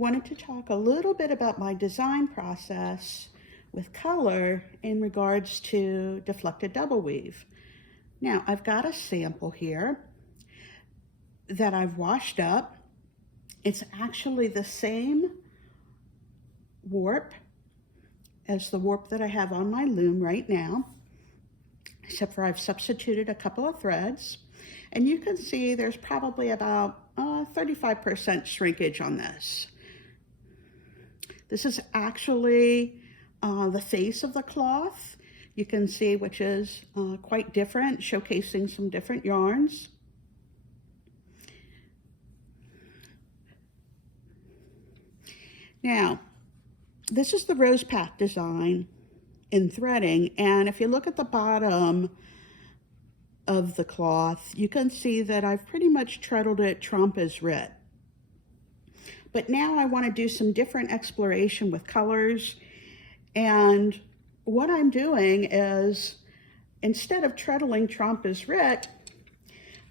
wanted to talk a little bit about my design process with color in regards to deflected double weave. Now, I've got a sample here that I've washed up. It's actually the same warp as the warp that I have on my loom right now, except for I've substituted a couple of threads. And you can see there's probably about 35% shrinkage on this. This is actually the face of the cloth. You can see, which is quite different, showcasing some different yarns. Now, this is the rose path design in threading, and if you look at the bottom of the cloth, you can see that I've pretty much treadled it trompe as writ. But now I want to do some different exploration with colors, and what I'm doing is, instead of treadling trompe as writ,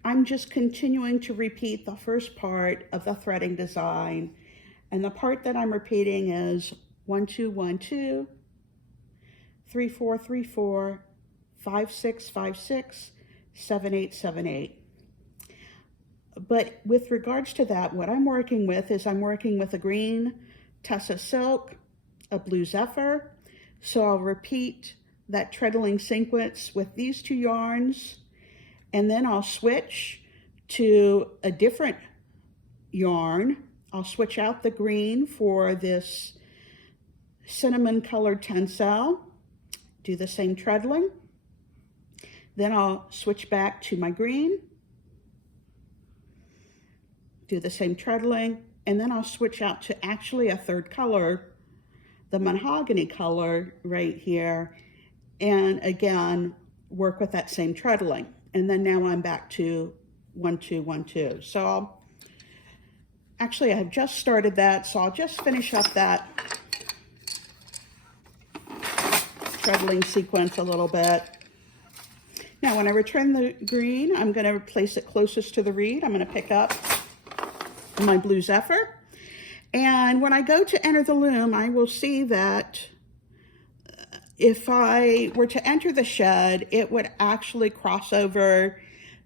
I'm just continuing to repeat the first part of the threading design. And the part that I'm repeating is 1 2 1 2, 3 4 3 4, 5 6 5 6, 7 8 7 8. But with regards to that, what I'm working with is I'm working with a green Tessa silk, a blue zephyr. So I'll repeat that treadling sequence with these two yarns, and then I'll switch to a different yarn. I'll switch out the green for this cinnamon colored tencel, do the same treadling. Then I'll switch back to my green, do the same treadling, and then I'll switch out to actually a third color, the mahogany color right here, and again, work with that same treadling. And then now I'm back to 1 2 1 2. So actually, I have just started that, so I'll just finish up that treadling sequence a little bit. Now, when I return the green, I'm going to place it closest to the reed. I'm going to pick up my blue zephyr. And when I go to enter the loom, I will see that if I were to enter the shed, it would actually cross over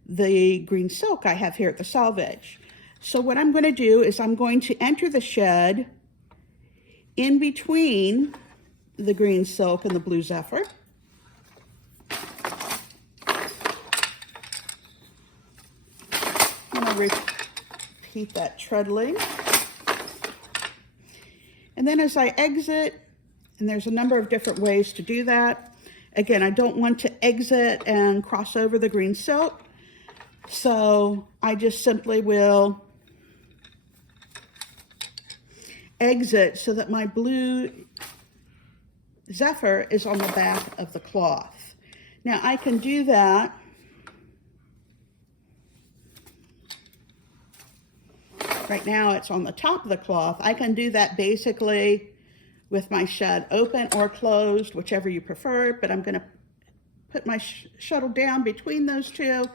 the green silk I have here at the selvage. So what I'm going to do is I'm going to enter the shed in between the green silk and the blue zephyr. I'm going to repeat that treadling. And then as I exit, and there's a number of different ways to do that. Again, I don't want to exit and cross over the green silk. So I just simply will exit so that my blue zephyr is on the back of the cloth. Now I can do that right now. It's on the top of the cloth. I can do that basically with my shed open or closed, whichever you prefer, but I'm going to put my shuttle down between those two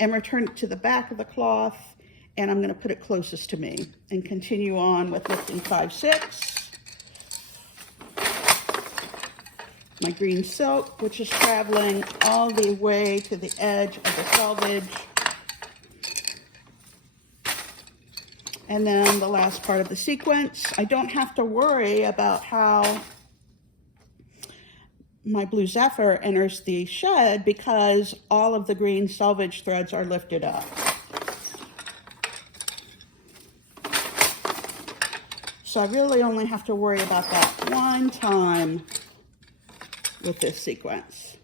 and return it to the back of the cloth, and I'm going to put it closest to me and continue on with lifting 5 6. My green silk, which is traveling all the way to the edge of the selvage. And then the last part of the sequence, I don't have to worry about how my blue zephyr enters the shed because all of the green selvage threads are lifted up. So I really only have to worry about that one time with this sequence.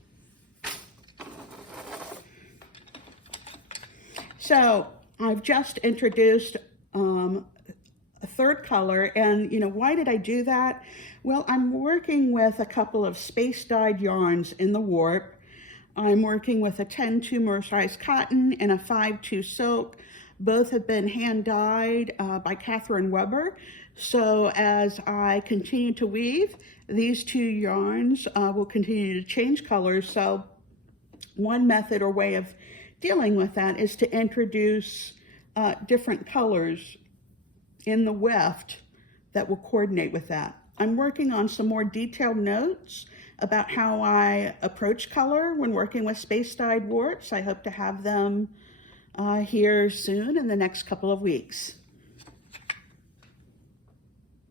So I've just introduced a third color, and why did I do that? Well, I'm working with a couple of space dyed yarns in the warp. I'm working with a 10-2 mercerized cotton and a 5-2 silk. Both have been hand dyed by Catherine Weber. So as I continue to weave, these two yarns will continue to change colors. So one method or way of dealing with that is to introduce different colors in the weft that will coordinate with that. I'm working on some more detailed notes about how I approach color when working with space-dyed warts. I hope to have them here soon in the next couple of weeks.